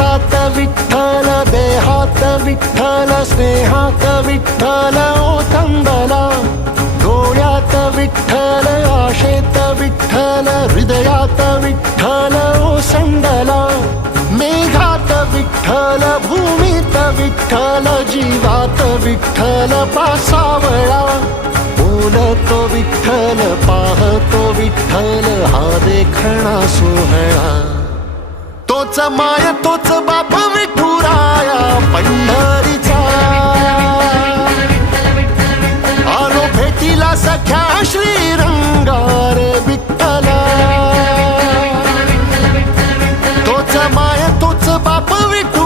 श्वासात विठ्ठल, देहात विठ्ठल, स्नेहात विठ्ठल ओथंबला. डोळ्यात विठ्ठल, आशेत विठ्ठल, हृदयात विठ्ठल ओसंडला. मेघात विठ्ठल, भूमीत विठ्ठल, जीवात विठ्ठल पासावळा. बोलतो विठ्ठल, पाहतो विठ्ठल, हा देखणा सोहळा. तोच माय तोच बाप विठुराया पंढरीचा. आलो भेटीला सख्या श्रीरंगार विठ्ठला. तोच माय तोच बाप विठुराया